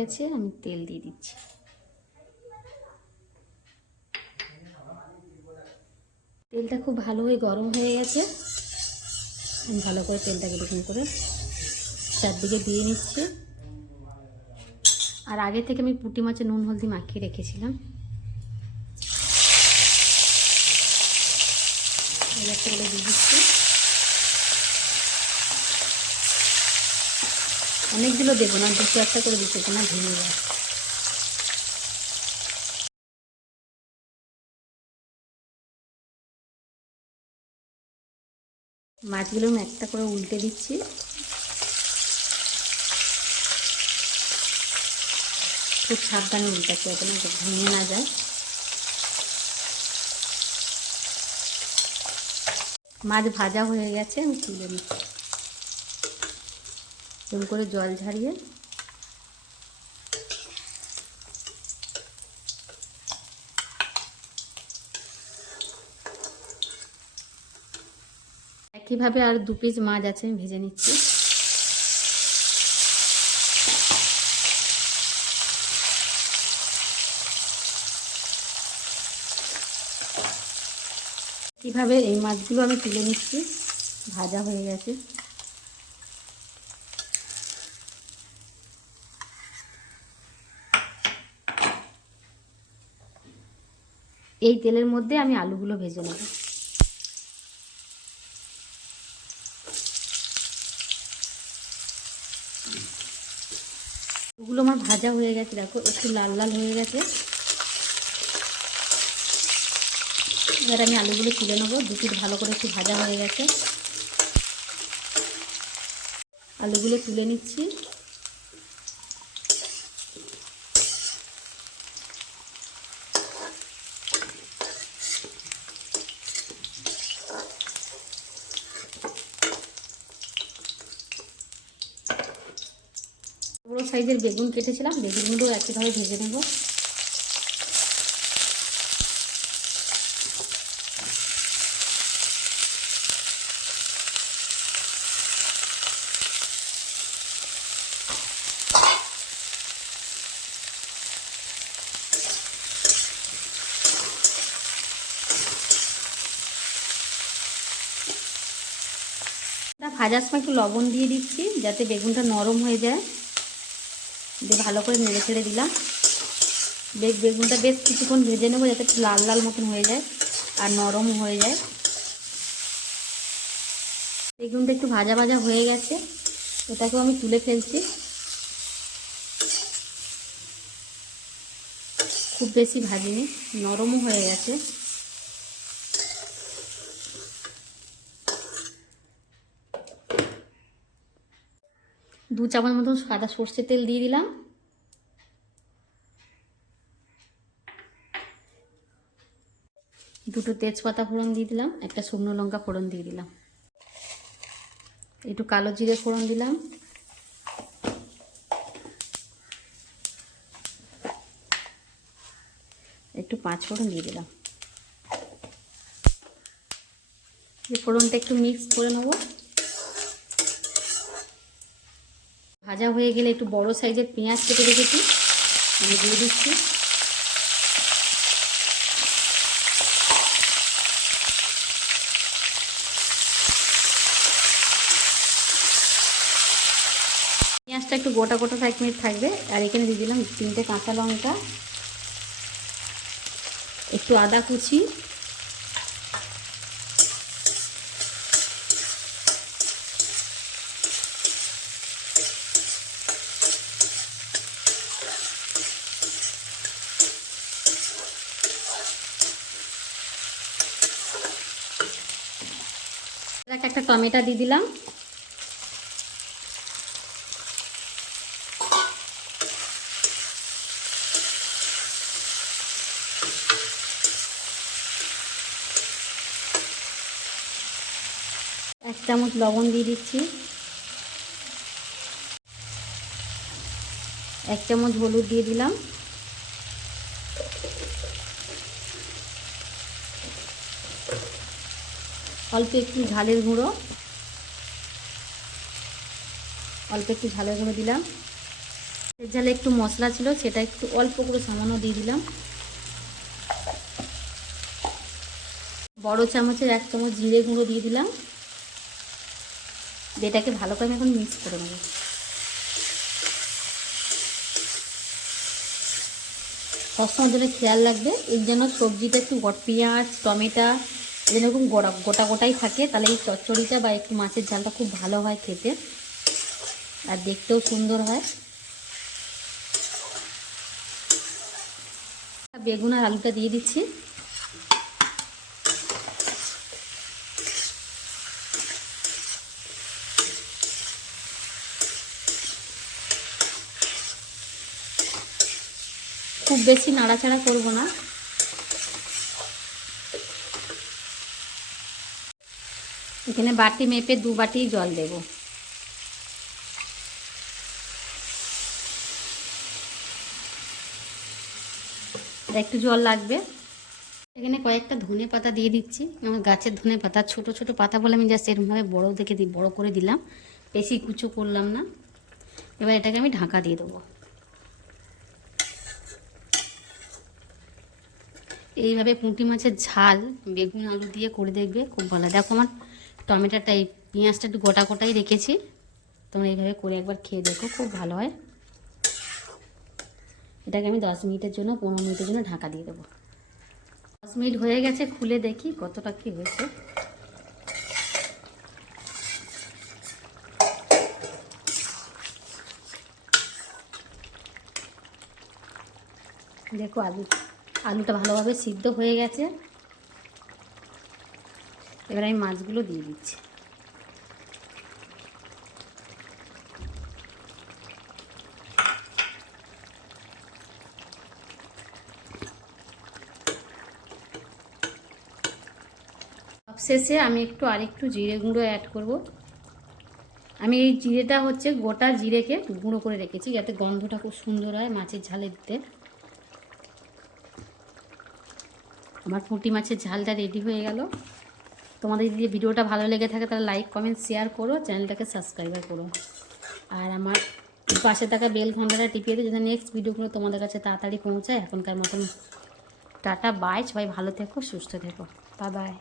গেছে আমি তেল দিয়ে দিচ্ছি। তেলটা খুব ভালো হয়ে গরম হয়ে গেছে। আমি ভালো করে তেলটাকে এরকম করে চারদিকে দিয়ে নিচ্ছি। আর আগে থেকে আমি পুঁটি মাছে নুন, হলদি মাখিয়ে রেখেছিলাম। দিয়ে দিচ্ছি। অনেকগুলো দেবো না, দুটো একটা করে দিতে না ভেঙে যায়। মাছগুলো আমি একটা করে উল্টে দিচ্ছি। খুব সাবধানে উল্টাচ্ছি এখন ভেঙে না যায়। মাছ ভাজা হয়ে গেছে, আমি তুলে নিচ্ছি। এরকম করে জল ঝারিয়ে একইভাবে আর দু পিস মাছ আছে, আমি ভেজে নিচ্ছি। কীভাবে এই মাছগুলো আমি তুলে নিচ্ছি, ভাজা হয়ে গেছে। এই তেলের মধ্যে আমি আলুগুলো ভেজে নেব। ওগুলো আমার ভাজা হয়ে গেছে, দেখো, একটু লাল লাল হয়ে গেছে। এবার আমি আলুগুলো তুলে নেব, দুটি ভালো করে একটু ভাজা হয়ে গেছে। আলুগুলো তুলে নিচ্ছি। বড়ো সাইজের বেগুন কেটেছিলাম, বেগুনগুলো একইভাবে ভেজে নেব। ভাজার সময় একটু লবণ দিয়ে দিচ্ছি, যাতে বেগুনটা নরম হয়ে যায়। দিয়ে ভালো করে নেড়ে ছেড়ে দিলাম। বেগ বেগুনটা বেশ কিছুক্ষণ ভেজে নেব যাতে একটু লাল লাল মতন হয়ে যায় আর নরম হয়ে যায়। বেগুনটা একটু ভাজা ভাজা হয়ে গেছে, এটাকেও আমি তুলে ফেলছি। খুব বেশি ভাজিনি, নরমও হয়ে গেছে। দু চামচ মতন সাদা সর্ষে তেল দিয়ে দিলাম। দুটো তেজপাতা ফোড়ন দিয়ে দিলাম, একটা শুকনো লঙ্কা ফোড়ন দিয়ে দিলাম। একটু কালো জিরে ফোড়ন দিলাম। একটু পাঁচ ফোড়ন দিয়ে দিলাম। ফোড়নটা একটু মিক্স করে নেব। ভাজা হয়ে গেলে একটু বড় সাইজের পেঁয়াজ কেটে রেখেছি, আমি দিয়ে দিচ্ছি। পেঁয়াজটা একটু গোটা গোটা এক মিনিট থাকবে। আর এখানে দিয়ে দিলাম তিনটে কাঁচা লঙ্কা, একটু আদা কুচি একটা টমেটো দিয়ে দিলাম। এক চামচ লবণ দিয়ে দিচ্ছি। এক চামচ হলুদ দিয়ে দিলাম। অল্প একটু ঝালের গুঁড়ো। অল্প একটু ঝালের গুঁড়ো দিলাম। ঝালে একটু মশলা ছিল, সেটা একটু অল্প করে সামান্য দিয়ে দিলাম। বড় চামচের এক চামচ জিরে গুঁড়ো দিয়ে দিলাম। এটাকে ভালো করে আমি এখন মিক্স করে নেব। সবসময় জন্য খেয়াল রাখবে, এর জন্য সবজিটা একটু পেঁয়াজ, টমেটো যেন এরকম গোটা গোটা গোটাই থাকে, তাহলে এই চচ্চড়িটা বা একটু মাছের ঝালটা খুব ভালো হয় খেতে। আর দেখতেও সুন্দর হয়। বেগুন আর আলুটা দিয়ে দিচ্ছি। খুব বেশি নাড়াচাড়া করব না। এখানে বাটি মেপে দু বাটি জল দেব। একটু জল লাগবে। এখানে কয়েকটা ধনে পাতা দিয়ে দিচ্ছি। আমার গাছের ধনে পাতা, ছোট ছোট পাতা বলে আমি জাস্ট এরকমভাবে বড়ো দেখে দিই বড় করে দিলাম। বেশি কুচো করলাম না। এবার এটাকে আমি ঢাকা দিয়ে দেবো। এইভাবে পুঁটি মাছের ঝাল বেগুন, আলু দিয়ে করে দেখবে, খুব ভালো। দেখো আমার টমেটোটা, এই পেঁয়াজটা একটু গোটা গোটাই রেখেছি। তোমরা এইভাবে করে একবার খেয়ে দেখো, খুব ভালো হয়। এটাকে আমি দশ মিনিটের জন্য, পনেরো মিনিটের জন্য ঢাকা দিয়ে দেবো। দশ মিনিট হয়ে গেছে, খুলে দেখি কতটা কি হয়েছে। দেখো আলু আলুটা ভালোভাবে সিদ্ধ হয়ে গেছে। এবার আমি মাছগুলো দিয়ে দিচ্ছি। সবশেষে আমি একটু আরেকটু জিরে গুঁড়ো অ্যাড করব। আমি এই জিরেটা হচ্ছে গোটা জিরেকে গুঁড়ো করে রেখেছি, যাতে গন্ধটা খুব সুন্দর হয় মাছের ঝালে দিতে। আমার পুঁটি মাছের ঝালটা রেডি হয়ে গেল। তোমাদের যদি ভিডিওটা ভালো লেগে থাকে, তাহলে লাইক কমেন্ট শেয়ার করো, চ্যানেলটাকে সাবস্ক্রাইবার করো। আর আমার পাশে থাকা বেল ঘন্টাটা টিপিয়ে দিই যাতে নেক্সট ভিডিওগুলো তোমাদের কাছে তাড়াতাড়ি পৌঁছায়। এখনকার মতন টাটা বাই সবাই ভালো থেকো, সুস্থ থেকো। Bye bye